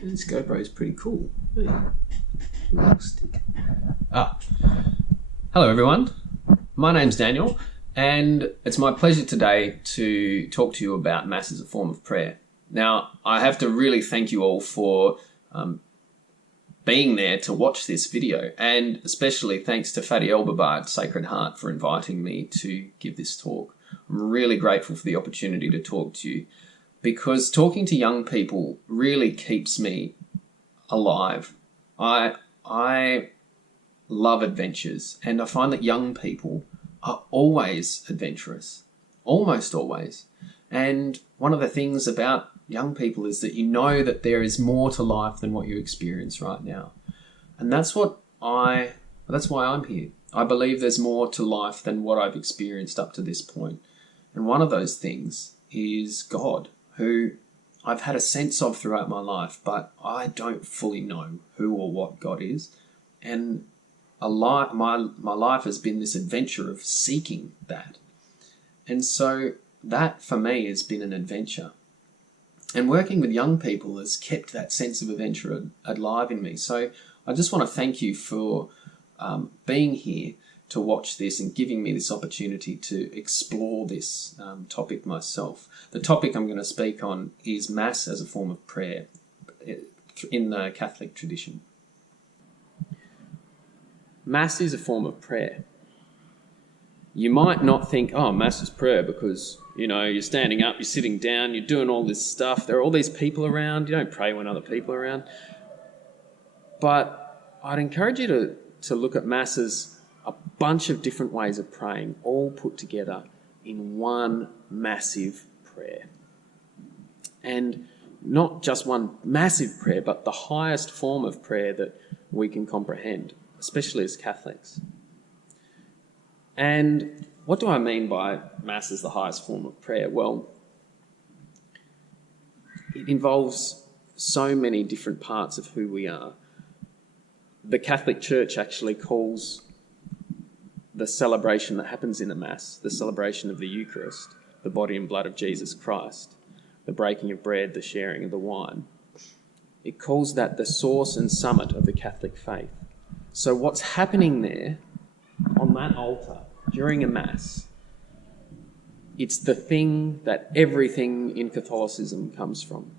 This GoPro is pretty cool. Hey, little stick. Hello everyone. My name's Daniel, and it's my pleasure today to talk to you about Mass as a form of prayer. Now, I have to really thank you all for being there to watch this video, and especially thanks to Fatty Elbaba at Sacred Heart for inviting me to give this talk. I'm really grateful for the opportunity to talk to you, because talking to young people really keeps me alive. I love adventures, and I find that young people are always adventurous, almost always. And one of the things about young people is that you know that there is more to life than what you experience right now. And that's why I'm here. I believe there's more to life than what I've experienced up to this point. And one of those things is God, who I've had a sense of throughout my life, but I don't fully know who or what God is. And my life has been this adventure of seeking that. And so that for me has been an adventure. And working with young people has kept that sense of adventure alive in me. So I just want to thank you for being here to watch this and giving me this opportunity to explore this topic myself. The topic I'm going to speak on is Mass as a form of prayer in the Catholic tradition. Mass is a form of prayer. You might not think, oh, Mass is prayer because, you're standing up, you're sitting down, you're doing all this stuff. There are all these people around. You don't pray when other people are around. But I'd encourage you to look at Mass as a bunch of different ways of praying, all put together in one massive prayer. And not just one massive prayer, but the highest form of prayer that we can comprehend, especially as Catholics. And what do I mean by Mass as the highest form of prayer? Well, it involves so many different parts of who we are. The Catholic Church actually calls the celebration that happens in a Mass, the celebration of the Eucharist, the body and blood of Jesus Christ, the breaking of bread, the sharing of the wine. It calls that the source and summit of the Catholic faith. So what's happening there on that altar during a Mass, it's the thing that everything in Catholicism comes from.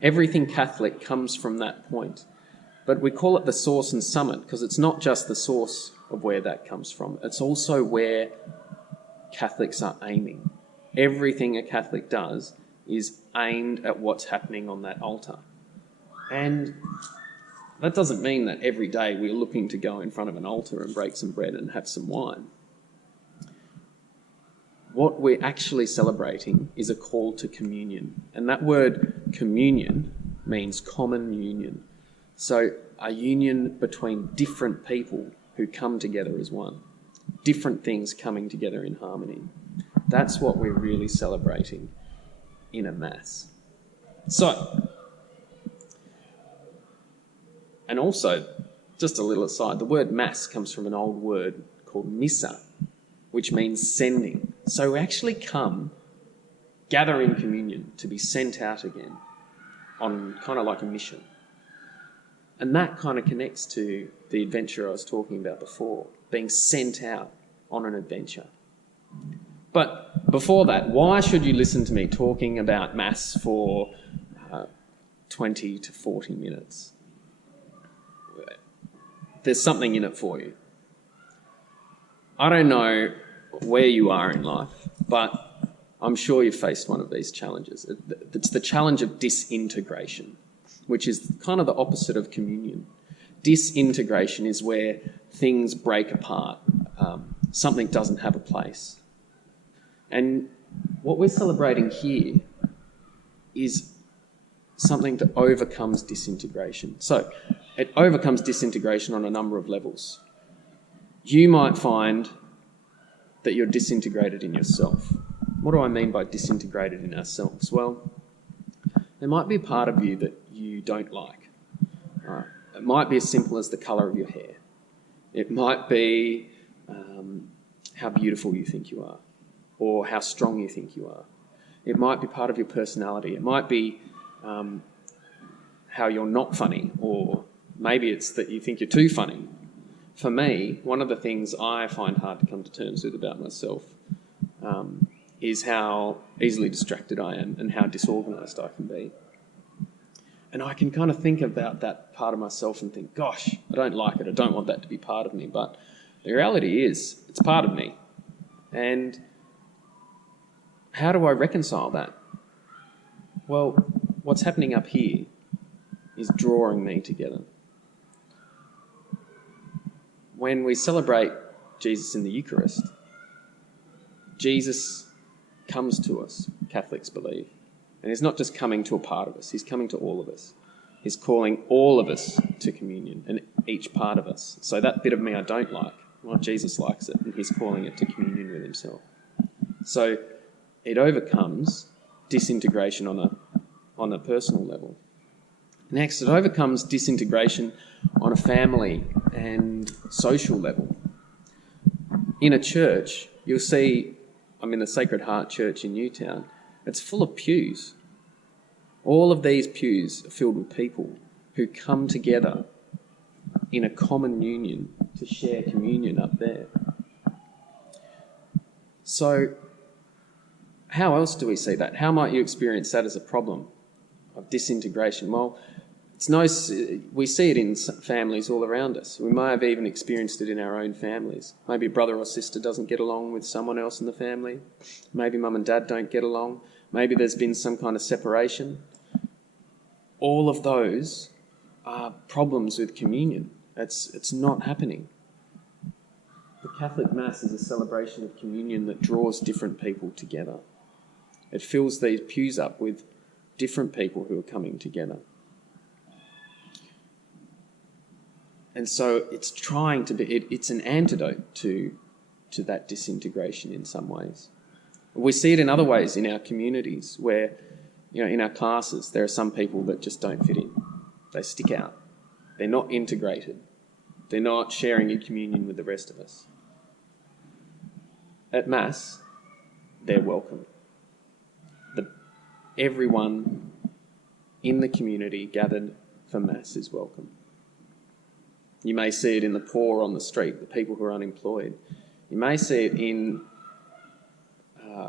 Everything Catholic comes from that point. But we call it the source and summit because it's not just the source of where that comes from. It's also where Catholics are aiming. Everything a Catholic does is aimed at what's happening on that altar. And that doesn't mean that every day we're looking to go in front of an altar and break some bread and have some wine. What we're actually celebrating is a call to communion. And that word communion means common union. So a union between different people who come together as one. Different things coming together in harmony. That's what we're really celebrating in a Mass. So, and also, just a little aside, the word Mass comes from an old word called missa, which means sending. So we actually come, gather in communion to be sent out again on kind of like a mission. And that kind of connects to the adventure I was talking about before, being sent out on an adventure. But before that, why should you listen to me talking about Mass for 20 to 40 minutes? There's something in it for you. I don't know where you are in life, but I'm sure you've faced one of these challenges. It's the challenge of disintegration, which is kind of the opposite of communion. Disintegration is where things break apart. Something doesn't have a place. And what we're celebrating here is something that overcomes disintegration. So it overcomes disintegration on a number of levels. You might find that you're disintegrated in yourself. What do I mean by disintegrated in ourselves? Well, there might be a part of you that you don't like. It might be as simple as the colour of your hair. It might be how beautiful you think you are, or how strong you think you are. It might be part of your personality. It might be how you're not funny, or maybe it's that you think you're too funny. For me, one of the things I find hard to come to terms with about myself is how easily distracted I am and how disorganised I can be. And I can kind of think about that part of myself and think, gosh, I don't like it. I don't want that to be part of me. But the reality is, it's part of me. And how do I reconcile that? Well, what's happening up here is drawing me together. When we celebrate Jesus in the Eucharist, Jesus comes to us, Catholics believe. And he's not just coming to a part of us, he's coming to all of us. He's calling all of us to communion, and each part of us. So that bit of me I don't like, well, Jesus likes it, and he's calling it to communion with himself. So it overcomes disintegration on a personal level. Next, it overcomes disintegration on a family and social level. In a church, you'll see, I'm in the Sacred Heart Church in Newtown, it's full of pews. All of these pews are filled with people who come together in a common union to share communion up there. So how else do we see that? How might you experience that as a problem of disintegration? Well, we see it in families all around us. We may have even experienced it in our own families. Maybe a brother or sister doesn't get along with someone else in the family. Maybe mum and dad don't get along. Maybe there's been some kind of separation. All of those are problems with communion. It's not happening. The Catholic Mass is a celebration of communion that draws different people together. It fills these pews up with different people who are coming together. And so it's trying to be, it's an antidote to that disintegration in some ways. We see it in other ways in our communities where, in our classes, there are some people that just don't fit in. They stick out. They're not integrated. They're not sharing in communion with the rest of us. At Mass, they're welcome. Everyone in the community gathered for Mass is welcome. You may see it in the poor on the street, the people who are unemployed. You may see it in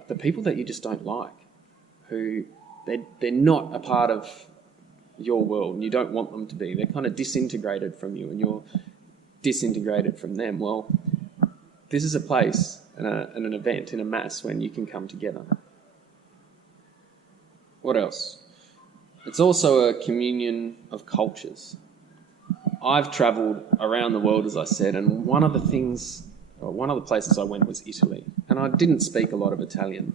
the people that you just don't like, who they're not a part of your world and you don't want them to be. They're kind of disintegrated from you and you're disintegrated from them. Well, this is a place and an event in a Mass when you can come together. What else? It's also a communion of cultures. I've travelled around the world, as I said, and one of the places I went was Italy. And I didn't speak a lot of Italian.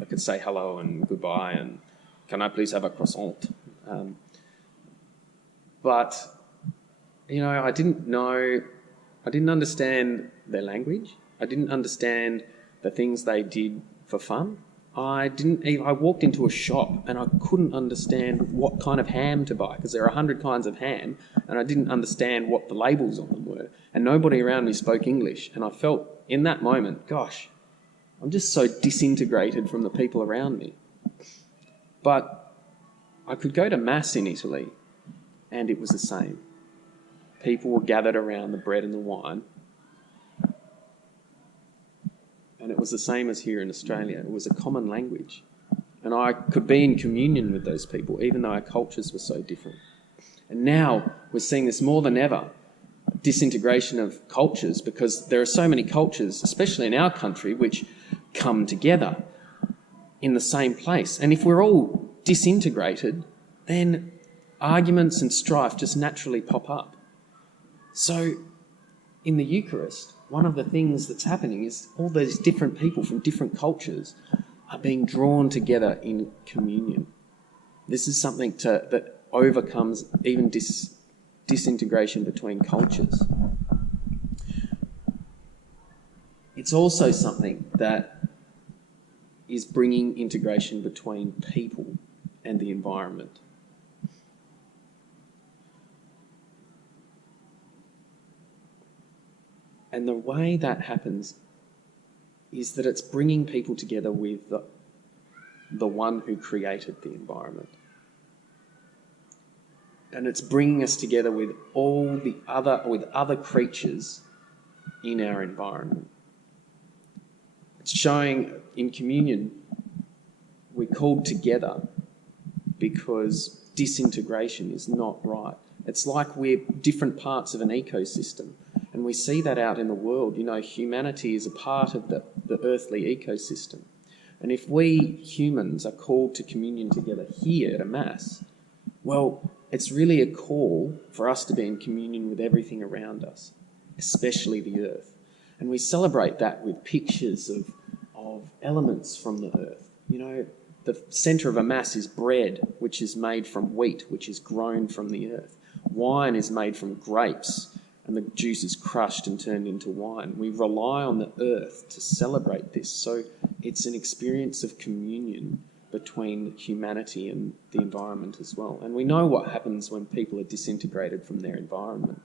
I could say hello and goodbye and can I please have a croissant? But I didn't understand their language. I didn't understand the things they did for fun. I walked into a shop and I couldn't understand what kind of ham to buy because there are 100 kinds of ham and I didn't understand what the labels on them were. And nobody around me spoke English. And I felt in that moment, gosh, I'm just so disintegrated from the people around me. But I could go to Mass in Italy and it was the same. People were gathered around the bread and the wine. And it was the same as here in Australia. It was a common language. And I could be in communion with those people, even though our cultures were so different. And now we're seeing this more than ever, disintegration of cultures, because there are so many cultures, especially in our country, which come together in the same place. And if we're all disintegrated, then arguments and strife just naturally pop up. So in the Eucharist, one of the things that's happening is all these different people from different cultures are being drawn together in communion. This is something that overcomes even disintegration between cultures. It's also something that is bringing integration between people and the environment. And the way that happens is that it's bringing people together with the one who created the environment. And it's bringing us together with other creatures in our environment. It's showing in communion we're called together because disintegration is not right. It's like we're different parts of an ecosystem, and we see that out in the world. Humanity is a part of the earthly ecosystem. And if we humans are called to communion together here at a Mass, well, it's really a call for us to be in communion with everything around us, especially the earth. And we celebrate that with pictures of elements from the earth. The centre of a Mass is bread, which is made from wheat, which is grown from the earth. Wine is made from grapes, and the juice is crushed and turned into wine. We rely on the earth to celebrate this. So it's an experience of communion between humanity and the environment as well. And we know what happens when people are disintegrated from their environment.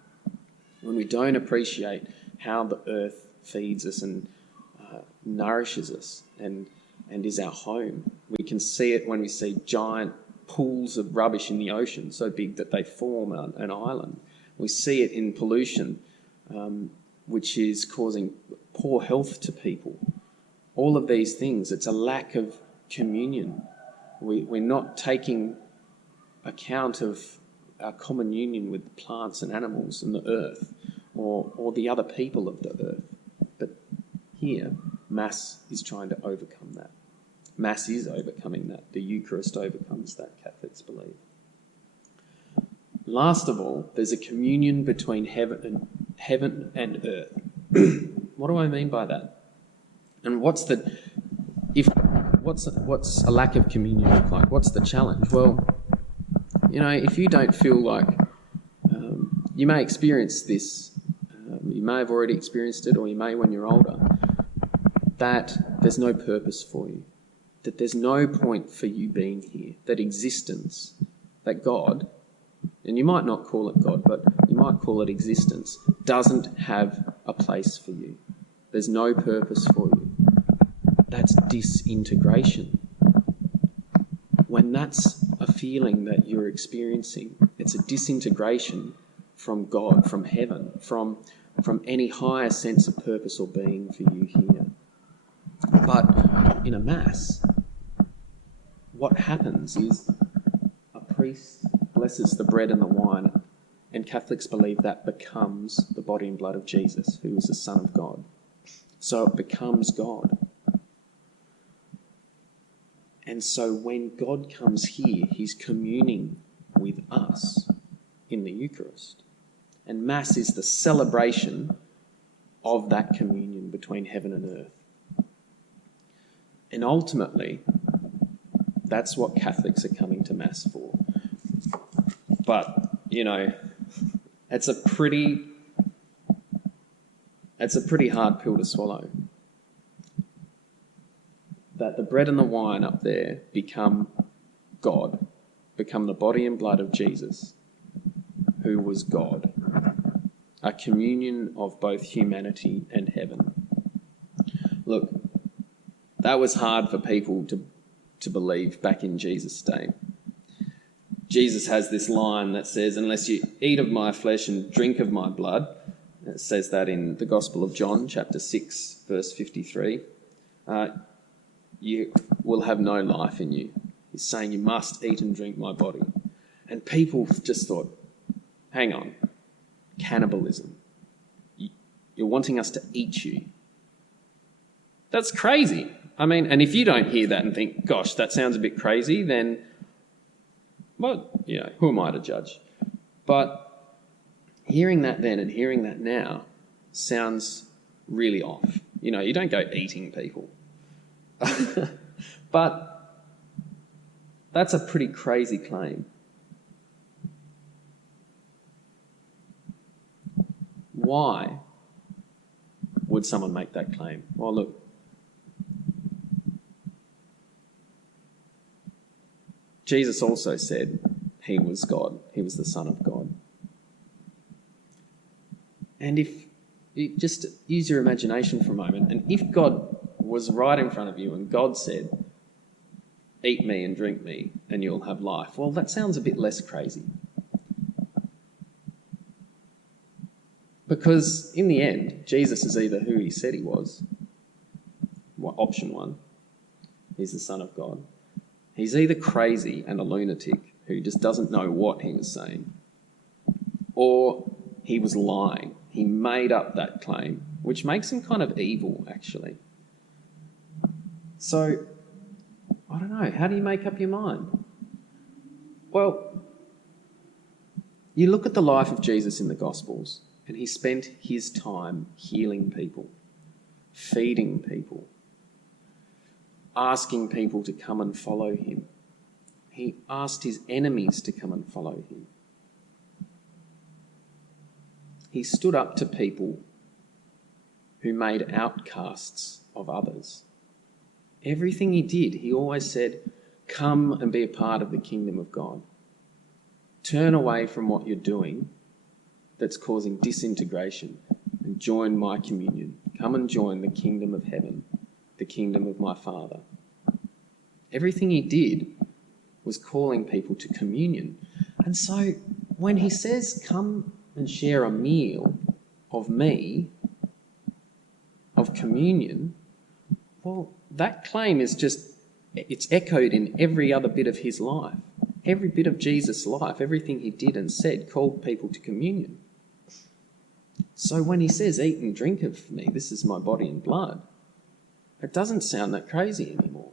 When we don't appreciate how the earth feeds us and nourishes us and is our home. We can see it when we see giant pools of rubbish in the ocean, so big that they form an island. We see it in pollution, which is causing poor health to people. All of these things, it's a lack of communion. We're not taking account of our common union with the plants and animals and the earth or the other people of the earth. But here, Mass is trying to overcome that. Mass is overcoming that. The Eucharist overcomes that, Catholics believe. Last of all, there's a communion between heaven and earth. What do I mean by that? And what's a lack of communion look like? What's the challenge? Well, if you don't feel like you may experience this, you may have already experienced it, or you may when you're older, that there's no purpose for you, that there's no point for you being here, that existence, that God, and you might not call it God, but you might call it existence, doesn't have a place for you. There's no purpose for you. That's disintegration. When that's a feeling that you're experiencing, it's a disintegration from God, from heaven, from any higher sense of purpose or being for you here. But in a Mass, what happens is a priest blesses the bread and the wine, and Catholics believe that becomes the body and blood of Jesus, who is the Son of God. So it becomes God. And so when God comes here, he's communing with us in the Eucharist. And Mass is the celebration of that communion between heaven and earth. And ultimately, that's what Catholics are coming to Mass for. But, it's a pretty hard pill to swallow. That the bread and the wine up there become God, become the body and blood of Jesus, who was God. A communion of both humanity and heaven. Look, that was hard for people to believe back in Jesus' day. Jesus has this line that says, unless you eat of my flesh and drink of my blood, it says that in the Gospel of John, chapter 6, verse 53, you will have no life in you. He's saying you must eat and drink my body. And people just thought, hang on, cannibalism. You're wanting us to eat you. That's crazy. And if you don't hear that and think, gosh, that sounds a bit crazy, then, well, who am I to judge? But hearing that then and hearing that now sounds really off. You don't go eating people. But that's a pretty crazy claim. Why would someone make that claim? Well, look, Jesus also said he was God. He was the Son of God. And if you just use your imagination for a moment, and if God was right in front of you and God said, eat me and drink me and you'll have life, well, that sounds a bit less crazy. Because in the end, Jesus is either who he said he was, option one, he's the Son of God. He's either crazy and a lunatic who just doesn't know what he was saying, or he was lying. He made up that claim, which makes him kind of evil, actually. So, I don't know, how do you make up your mind? Well, you look at the life of Jesus in the Gospels, and he spent his time healing people, feeding people, asking people to come and follow him. He asked his enemies to come and follow him. He stood up to people who made outcasts of others. Everything he did, he always said, come and be a part of the kingdom of God. Turn away from what you're doing that's causing disintegration and join my communion. Come and join the kingdom of heaven, the kingdom of my Father. Everything he did was calling people to communion. And so when he says, come and share a meal of me, of communion, well, that claim is just, it's echoed in every other bit of his life. Every bit of Jesus' life, everything he did and said called people to communion. So when he says, eat and drink of me, this is my body and blood, it doesn't sound that crazy anymore.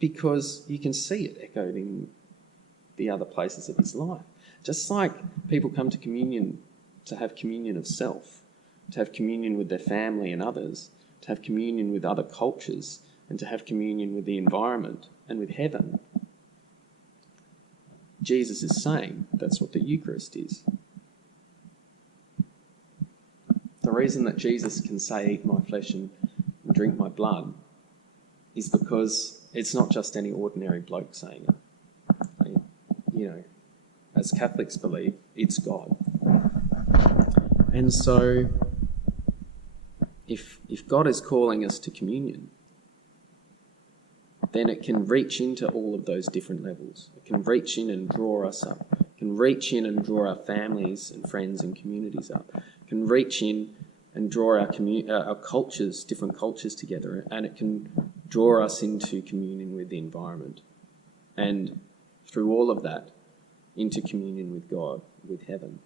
Because you can see it echoed in the other places of his life. Just like people come to communion to have communion of self, to have communion with their family and others, to have communion with other cultures, and to have communion with the environment and with heaven. Jesus is saying that's what the Eucharist is. The reason that Jesus can say, eat my flesh and drink my blood, is because it's not just any ordinary bloke saying it. You know, as Catholics believe, it's God. And so, if God is calling us to communion, then it can reach into all of those different levels. It can reach in and draw us up. It can reach in and draw our families and friends and communities up. It can reach in and draw our cultures, different cultures together, and it can draw us into communion with the environment. And through all of that, into communion with God, with heaven.